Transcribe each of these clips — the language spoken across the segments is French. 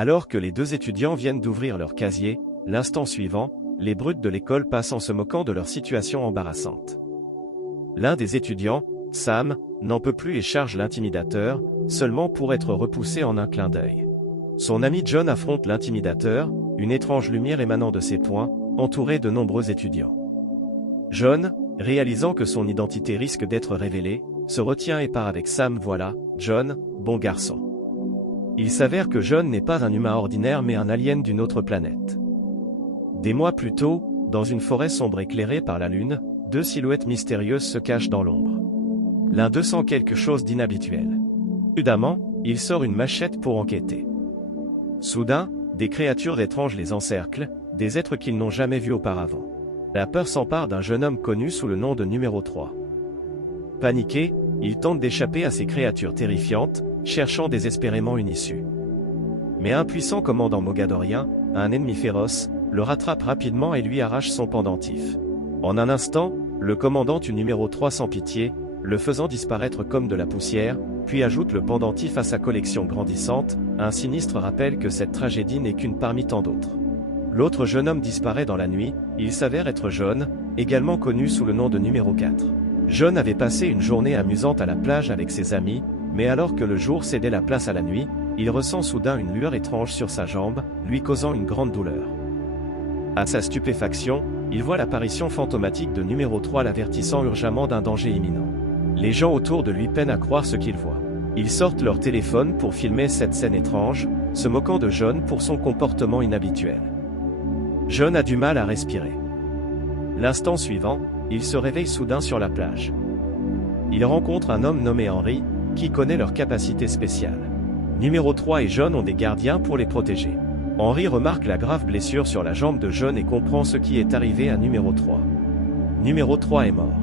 Alors que les deux étudiants viennent d'ouvrir leur casier, l'instant suivant, les brutes de l'école passent en se moquant de leur situation embarrassante. L'un des étudiants, Sam, n'en peut plus et charge l'intimidateur, seulement pour être repoussé en un clin d'œil. Son ami John affronte l'intimidateur, une étrange lumière émanant de ses poings, entouré de nombreux étudiants. John, réalisant que son identité risque d'être révélée, se retient et part avec Sam. Voilà, John, bon garçon. Il s'avère que John n'est pas un humain ordinaire mais un alien d'une autre planète. Des mois plus tôt, dans une forêt sombre éclairée par la lune, deux silhouettes mystérieuses se cachent dans l'ombre. L'un d'eux sent quelque chose d'inhabituel. Prudemment, il sort une machette pour enquêter. Soudain, des créatures étranges les encerclent, des êtres qu'ils n'ont jamais vus auparavant. La peur s'empare d'un jeune homme connu sous le nom de numéro 3. Paniqué, il tente d'échapper à ces créatures terrifiantes, cherchant désespérément une issue. Mais un puissant commandant mogadorien, un ennemi féroce, le rattrape rapidement et lui arrache son pendentif. En un instant, le commandant tue numéro 3 sans pitié, le faisant disparaître comme de la poussière, puis ajoute le pendentif à sa collection grandissante, un sinistre rappel que cette tragédie n'est qu'une parmi tant d'autres. L'autre jeune homme disparaît dans la nuit, il s'avère être John, également connu sous le nom de numéro 4. John avait passé une journée amusante à la plage avec ses amis, mais alors que le jour cédait la place à la nuit, il ressent soudain une lueur étrange sur sa jambe, lui causant une grande douleur. À sa stupéfaction, il voit l'apparition fantomatique de numéro 3 l'avertissant urgemment d'un danger imminent. Les gens autour de lui peinent à croire ce qu'ils voient. Ils sortent leur téléphone pour filmer cette scène étrange, se moquant de John pour son comportement inhabituel. John a du mal à respirer. L'instant suivant, il se réveille soudain sur la plage. Il rencontre un homme nommé Henry, qui connaît leurs capacités spéciales. Numéro 3 et John ont des gardiens pour les protéger. Henry remarque la grave blessure sur la jambe de John et comprend ce qui est arrivé à numéro 3. Numéro 3 est mort.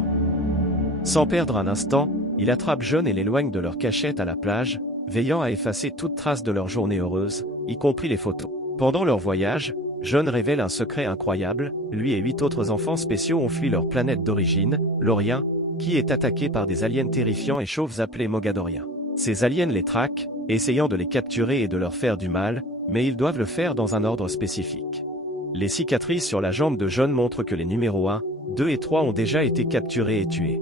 Sans perdre un instant, il attrape John et l'éloigne de leur cachette à la plage, veillant à effacer toute trace de leur journée heureuse, y compris les photos. Pendant leur voyage, John révèle un secret incroyable, lui et 8 autres enfants spéciaux ont fui leur planète d'origine, l'Orien, qui est attaquée par des aliens terrifiants et chauves appelés Mogadoriens. Ces aliens les traquent, essayant de les capturer et de leur faire du mal, mais ils doivent le faire dans un ordre spécifique. Les cicatrices sur la jambe de John montrent que les numéros 1, 2 et 3 ont déjà été capturés et tués.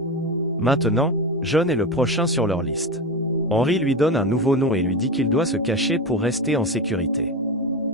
Maintenant, John est le prochain sur leur liste. Henry lui donne un nouveau nom et lui dit qu'il doit se cacher pour rester en sécurité.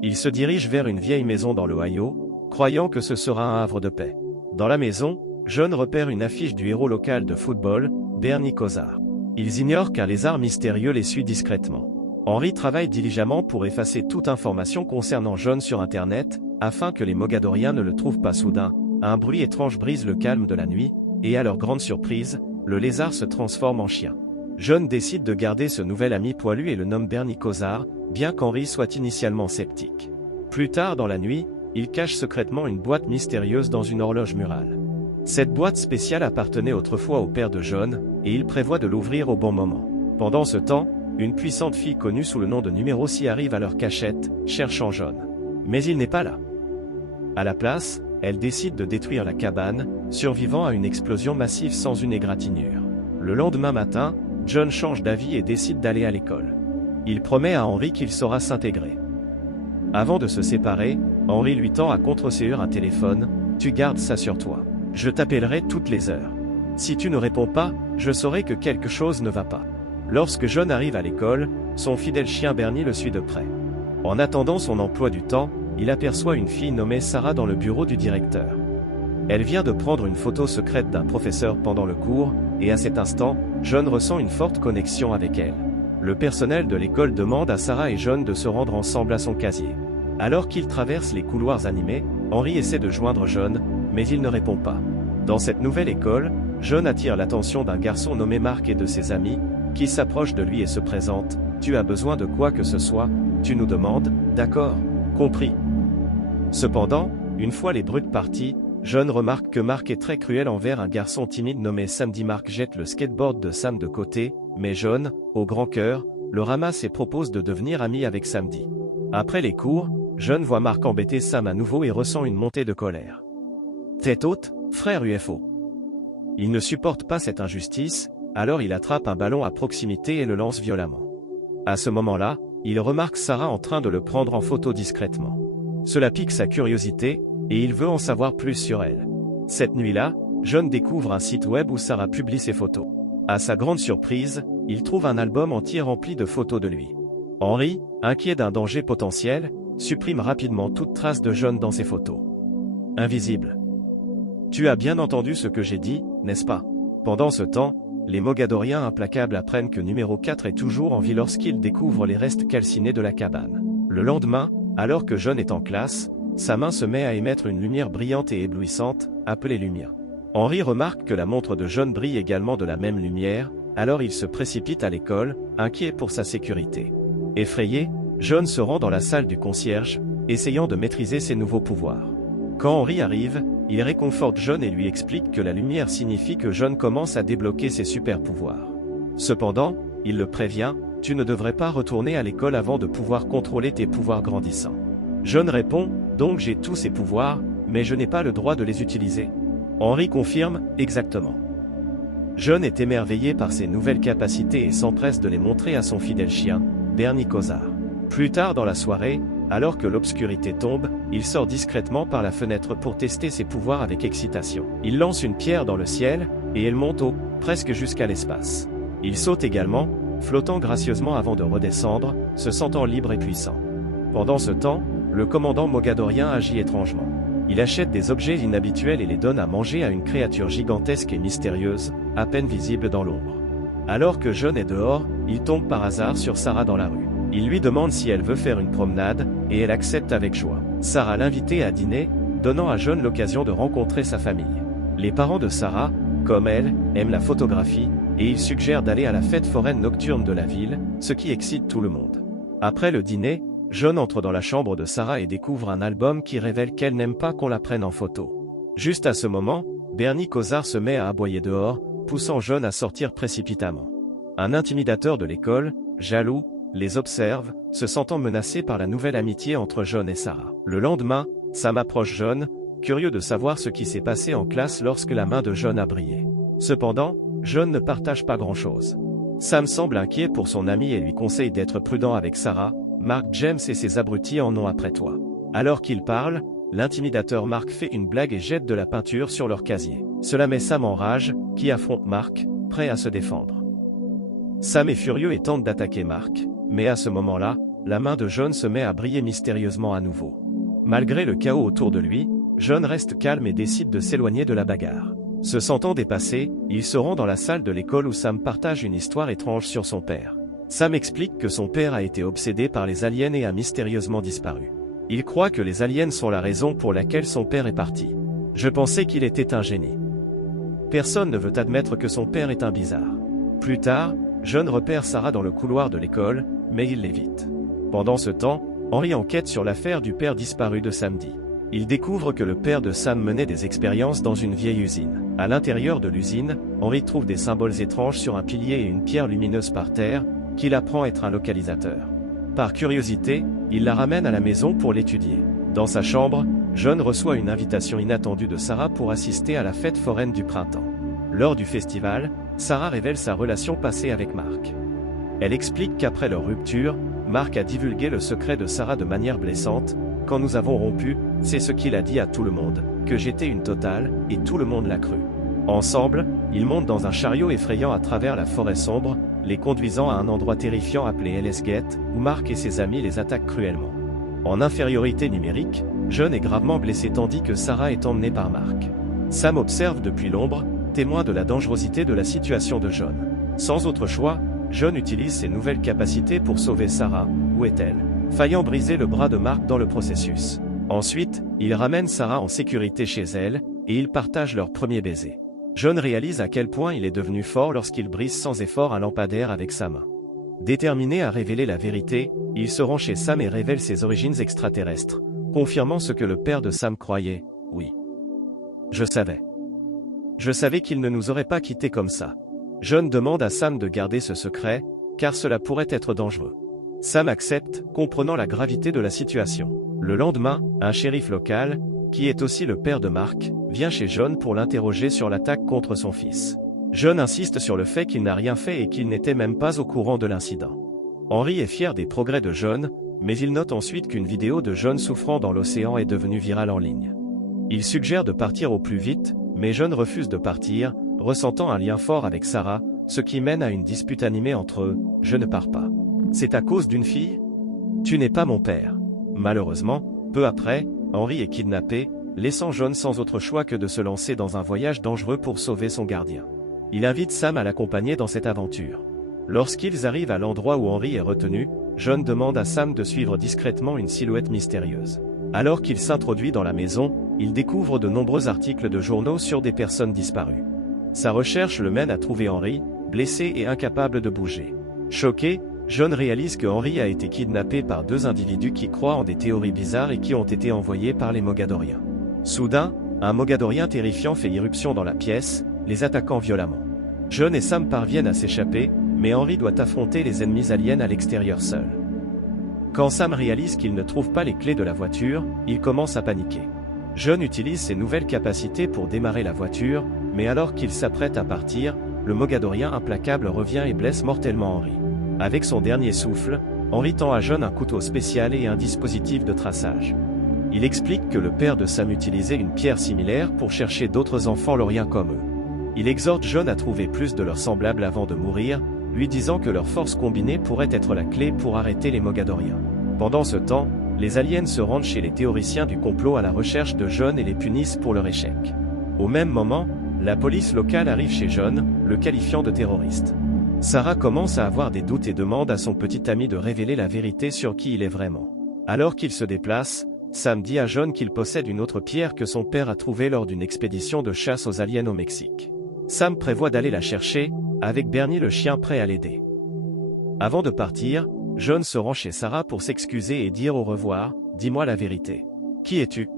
Il se dirige vers une vieille maison dans l'Ohio, croyant que ce sera un havre de paix. Dans la maison, John repère une affiche du héros local de football, Bernie Kosar. Ils ignorent qu'un lézard mystérieux les suit discrètement. Henry travaille diligemment pour effacer toute information concernant John sur Internet, afin que les Mogadoriens ne le trouvent pas. Soudain, un bruit étrange brise le calme de la nuit, et à leur grande surprise, le lézard se transforme en chien. John décide de garder ce nouvel ami poilu et le nomme Bernie Kosar, bien qu'Henry soit initialement sceptique. Plus tard dans la nuit, il cache secrètement une boîte mystérieuse dans une horloge murale. Cette boîte spéciale appartenait autrefois au père de John, et il prévoit de l'ouvrir au bon moment. Pendant ce temps, une puissante fille connue sous le nom de numéro 6 arrive à leur cachette, cherchant John. Mais il n'est pas là. À la place, elle décide de détruire la cabane, survivant à une explosion massive sans une égratignure. Le lendemain matin, John change d'avis et décide d'aller à l'école. Il promet à Henry qu'il saura s'intégrer. Avant de se séparer, Henry lui tend à contre-séure un téléphone. « Tu gardes ça sur toi. Je t'appellerai toutes les heures. Si tu ne réponds pas, je saurai que quelque chose ne va pas. » Lorsque John arrive à l'école, son fidèle chien Bernie le suit de près. En attendant son emploi du temps, il aperçoit une fille nommée Sarah dans le bureau du directeur. Elle vient de prendre une photo secrète d'un professeur pendant le cours, et à cet instant, John ressent une forte connexion avec elle. Le personnel de l'école demande à Sarah et John de se rendre ensemble à son casier. Alors qu'ils traversent les couloirs animés, Henry essaie de joindre John, mais il ne répond pas. Dans cette nouvelle école, John attire l'attention d'un garçon nommé Mark et de ses amis, qui s'approche de lui et se présente. « Tu as besoin de quoi que ce soit, tu nous demandes, d'accord, compris. » Cependant, une fois les brutes partis, John remarque que Mark est très cruel envers un garçon timide nommé Samedi. Mark jette le skateboard de Sam de côté, mais John, au grand cœur, le ramasse et propose de devenir ami avec Samedi. Après les cours, John voit Mark embêter Sam à nouveau et ressent une montée de colère. Tête haute, frère UFO. Il ne supporte pas cette injustice, alors il attrape un ballon à proximité et le lance violemment. À ce moment-là, il remarque Sarah en train de le prendre en photo discrètement. Cela pique sa curiosité, et il veut en savoir plus sur elle. Cette nuit-là, John découvre un site web où Sarah publie ses photos. À sa grande surprise, il trouve un album entier rempli de photos de lui. Henry, inquiet d'un danger potentiel, supprime rapidement toute trace de John dans ses photos. Invisible. Tu as bien entendu ce que j'ai dit, n'est-ce pas? Pendant ce temps, les Mogadoriens implacables apprennent que numéro 4 est toujours en vie lorsqu'ils découvrent les restes calcinés de la cabane. Le lendemain, alors que John est en classe, sa main se met à émettre une lumière brillante et éblouissante, appelée Lumia. Henry remarque que la montre de John brille également de la même lumière, alors il se précipite à l'école, inquiet pour sa sécurité. Effrayé, John se rend dans la salle du concierge, essayant de maîtriser ses nouveaux pouvoirs. Quand Henry arrive, il réconforte John et lui explique que la lumière signifie que John commence à débloquer ses super pouvoirs. Cependant, il le prévient, « Tu ne devrais pas retourner à l'école avant de pouvoir contrôler tes pouvoirs grandissants. » John répond, « Donc j'ai tous ces pouvoirs, mais je n'ai pas le droit de les utiliser. » Henry confirme, « Exactement. » John est émerveillé par ses nouvelles capacités et s'empresse de les montrer à son fidèle chien, Bernie Kosar. Plus tard dans la soirée, alors que l'obscurité tombe, il sort discrètement par la fenêtre pour tester ses pouvoirs avec excitation. Il lance une pierre dans le ciel, et elle monte haut, presque jusqu'à l'espace. Il saute également, flottant gracieusement avant de redescendre, se sentant libre et puissant. Pendant ce temps, le commandant mogadorien agit étrangement. Il achète des objets inhabituels et les donne à manger à une créature gigantesque et mystérieuse, à peine visible dans l'ombre. Alors que John est dehors, il tombe par hasard sur Sarah dans la rue. Il lui demande si elle veut faire une promenade, et elle accepte avec joie. Sarah l'invite à dîner, donnant à John l'occasion de rencontrer sa famille. Les parents de Sarah, comme elle, aiment la photographie, et ils suggèrent d'aller à la fête foraine nocturne de la ville, ce qui excite tout le monde. Après le dîner, John entre dans la chambre de Sarah et découvre un album qui révèle qu'elle n'aime pas qu'on la prenne en photo. Juste à ce moment, Bernie Kosar se met à aboyer dehors, poussant John à sortir précipitamment. Un intimidateur de l'école, jaloux, les observe, se sentant menacé par la nouvelle amitié entre John et Sarah. Le lendemain, Sam approche John, curieux de savoir ce qui s'est passé en classe lorsque la main de John a brillé. Cependant, John ne partage pas grand-chose. Sam semble inquiet pour son ami et lui conseille d'être prudent avec Sarah. Mark James et ses abrutis en ont après toi. Alors qu'il parle, l'intimidateur Mark fait une blague et jette de la peinture sur leur casier. Cela met Sam en rage, qui affronte Mark, prêt à se défendre. Sam est furieux et tente d'attaquer Mark, mais à ce moment-là, la main de John se met à briller mystérieusement à nouveau. Malgré le chaos autour de lui, John reste calme et décide de s'éloigner de la bagarre. Se sentant dépassé, il se rend dans la salle de l'école où Sam partage une histoire étrange sur son père. Sam explique que son père a été obsédé par les aliens et a mystérieusement disparu. Il croit que les aliens sont la raison pour laquelle son père est parti. Je pensais qu'il était un génie. Personne ne veut admettre que son père est un bizarre. Plus tard, John repère Sarah dans le couloir de l'école, mais il l'évite. Pendant ce temps, Henry enquête sur l'affaire du père disparu de samedi. Il découvre que le père de Sam menait des expériences dans une vieille usine. À l'intérieur de l'usine, Henry trouve des symboles étranges sur un pilier et une pierre lumineuse par terre, qu'il apprend être un localisateur. Par curiosité, il la ramène à la maison pour l'étudier. Dans sa chambre, John reçoit une invitation inattendue de Sarah pour assister à la fête foraine du printemps. Lors du festival, Sarah révèle sa relation passée avec Mark. Elle explique qu'après leur rupture, Mark a divulgué le secret de Sarah de manière blessante. « Quand nous avons rompu, c'est ce qu'il a dit à tout le monde, que j'étais une totale, et tout le monde l'a cru. » Ensemble, ils montent dans un chariot effrayant à travers la forêt sombre, les conduisant à un endroit terrifiant appelé Hells Gate, où Mark et ses amis les attaquent cruellement. En infériorité numérique, John est gravement blessé tandis que Sarah est emmenée par Mark. Sam observe depuis l'ombre, témoin de la dangerosité de la situation de John. Sans autre choix, John utilise ses nouvelles capacités pour sauver Sarah. Où est-elle? Faillant briser le bras de Mark dans le processus. Ensuite, il ramène Sarah en sécurité chez elle, et ils partagent leur premier baiser. John réalise à quel point il est devenu fort lorsqu'il brise sans effort un lampadaire avec sa main. Déterminé à révéler la vérité, il se rend chez Sam et révèle ses origines extraterrestres, confirmant ce que le père de Sam croyait. Oui. Je savais. Je savais qu'il ne nous aurait pas quittés comme ça. John demande à Sam de garder ce secret, car cela pourrait être dangereux. Sam accepte, comprenant la gravité de la situation. Le lendemain, un shérif local, qui est aussi le père de Mark, vient chez John pour l'interroger sur l'attaque contre son fils. John insiste sur le fait qu'il n'a rien fait et qu'il n'était même pas au courant de l'incident. Henry est fier des progrès de John, mais il note ensuite qu'une vidéo de John souffrant dans l'océan est devenue virale en ligne. Il suggère de partir au plus vite, mais John refuse de partir, ressentant un lien fort avec Sarah, ce qui mène à une dispute animée entre eux. « Je ne pars pas. C'est à cause d'une fille ? Tu n'es pas mon père. » Malheureusement, peu après, Henry est kidnappé, laissant John sans autre choix que de se lancer dans un voyage dangereux pour sauver son gardien. Il invite Sam à l'accompagner dans cette aventure. Lorsqu'ils arrivent à l'endroit où Henry est retenu, John demande à Sam de suivre discrètement une silhouette mystérieuse. Alors qu'il s'introduit dans la maison, il découvre de nombreux articles de journaux sur des personnes disparues. Sa recherche le mène à trouver Henry, blessé et incapable de bouger. Choqué, John réalise que Henry a été kidnappé par deux individus qui croient en des théories bizarres et qui ont été envoyés par les Mogadoriens. Soudain, un Mogadorien terrifiant fait irruption dans la pièce, les attaquant violemment. John et Sam parviennent à s'échapper, mais Henry doit affronter les ennemis aliens à l'extérieur seul. Quand Sam réalise qu'il ne trouve pas les clés de la voiture, il commence à paniquer. John utilise ses nouvelles capacités pour démarrer la voiture, mais alors qu'il s'apprête à partir, le Mogadorien implacable revient et blesse mortellement Henry. Avec son dernier souffle, Henry tend à John un couteau spécial et un dispositif de traçage. Il explique que le père de Sam utilisait une pierre similaire pour chercher d'autres enfants loriens comme eux. Il exhorte John à trouver plus de leurs semblables avant de mourir, lui disant que leur force combinée pourrait être la clé pour arrêter les Mogadoriens. Pendant ce temps, les aliens se rendent chez les théoriciens du complot à la recherche de John et les punissent pour leur échec. Au même moment, la police locale arrive chez John, le qualifiant de terroriste. Sarah commence à avoir des doutes et demande à son petit ami de révéler la vérité sur qui il est vraiment. Alors qu'il se déplace, Sam dit à John qu'il possède une autre pierre que son père a trouvée lors d'une expédition de chasse aux aliens au Mexique. Sam prévoit d'aller la chercher, avec Bernie le chien prêt à l'aider. Avant de partir, John se rend chez Sarah pour s'excuser et dire au revoir. « Dis-moi la vérité. Qui es-tu »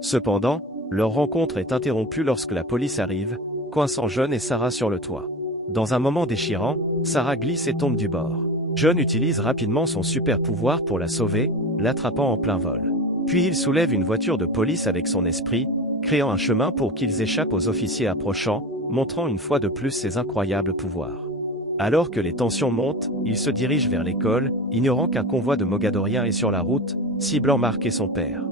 Cependant, leur rencontre est interrompue lorsque la police arrive, coinçant John et Sarah sur le toit. Dans un moment déchirant, Sarah glisse et tombe du bord. John utilise rapidement son super pouvoir pour la sauver, l'attrapant en plein vol. Puis il soulève une voiture de police avec son esprit, créant un chemin pour qu'ils échappent aux officiers approchant, montrant une fois de plus ses incroyables pouvoirs. Alors que les tensions montent, il se dirige vers l'école, ignorant qu'un convoi de Mogadoriens est sur la route, ciblant Mark et son père.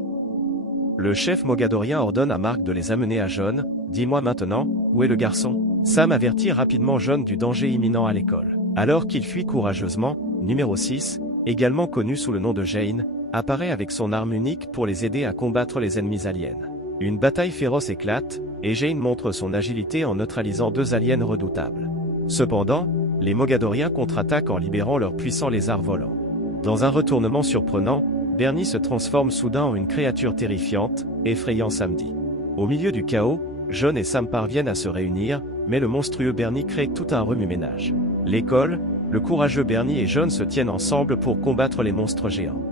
Le chef Mogadorien ordonne à Mark de les amener à John. « Dis-moi maintenant, où est le garçon ?» Sam avertit rapidement John du danger imminent à l'école. Alors qu'il fuit courageusement, numéro 6, également connu sous le nom de Jane, apparaît avec son arme unique pour les aider à combattre les ennemis aliens. Une bataille féroce éclate, et Jane montre son agilité en neutralisant deux aliens redoutables. Cependant, les Mogadoriens contre-attaquent en libérant leurs puissants lézards volants. Dans un retournement surprenant, Bernie se transforme soudain en une créature terrifiante, effrayant Samedi. Au milieu du chaos, John et Sam parviennent à se réunir, mais le monstrueux Bernie crée tout un remue-ménage. L'école, le courageux Bernie et John se tiennent ensemble pour combattre les monstres géants.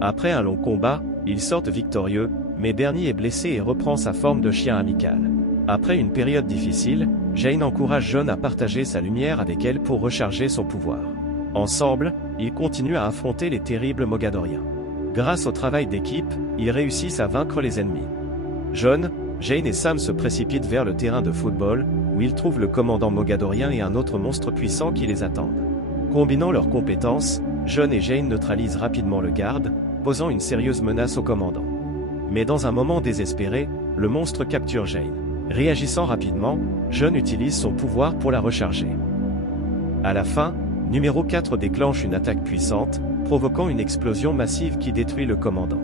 Après un long combat, ils sortent victorieux, mais Bernie est blessé et reprend sa forme de chien amical. Après une période difficile, Jane encourage John à partager sa lumière avec elle pour recharger son pouvoir. Ensemble, ils continuent à affronter les terribles Mogadoriens. Grâce au travail d'équipe, ils réussissent à vaincre les ennemis. John, Jane et Sam se précipitent vers le terrain de football, où ils trouvent le commandant Mogadorien et un autre monstre puissant qui les attendent. Combinant leurs compétences, John et Jane neutralisent rapidement le garde, posant une sérieuse menace au commandant. Mais dans un moment désespéré, le monstre capture Jane. Réagissant rapidement, John utilise son pouvoir pour la recharger. À la fin, numéro 4 déclenche une attaque puissante, provoquant une explosion massive qui détruit le commandant.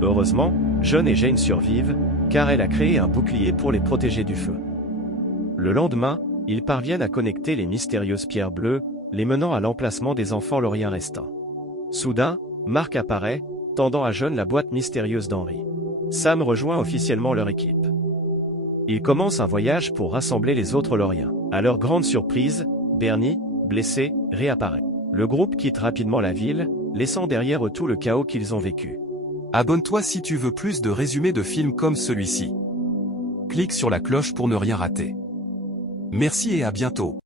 Heureusement, John et Jane survivent, car elle a créé un bouclier pour les protéger du feu. Le lendemain, ils parviennent à connecter les mystérieuses pierres bleues, les menant à l'emplacement des enfants loriens restants. Soudain, Mark apparaît, tendant à John la boîte mystérieuse d'Henry. Sam rejoint officiellement leur équipe. Ils commencent un voyage pour rassembler les autres loriens. À leur grande surprise, Bernie, blessé, réapparaît. Le groupe quitte rapidement la ville, laissant derrière eux tout le chaos qu'ils ont vécu. Abonne-toi si tu veux plus de résumés de films comme celui-ci. Clique sur la cloche pour ne rien rater. Merci et à bientôt.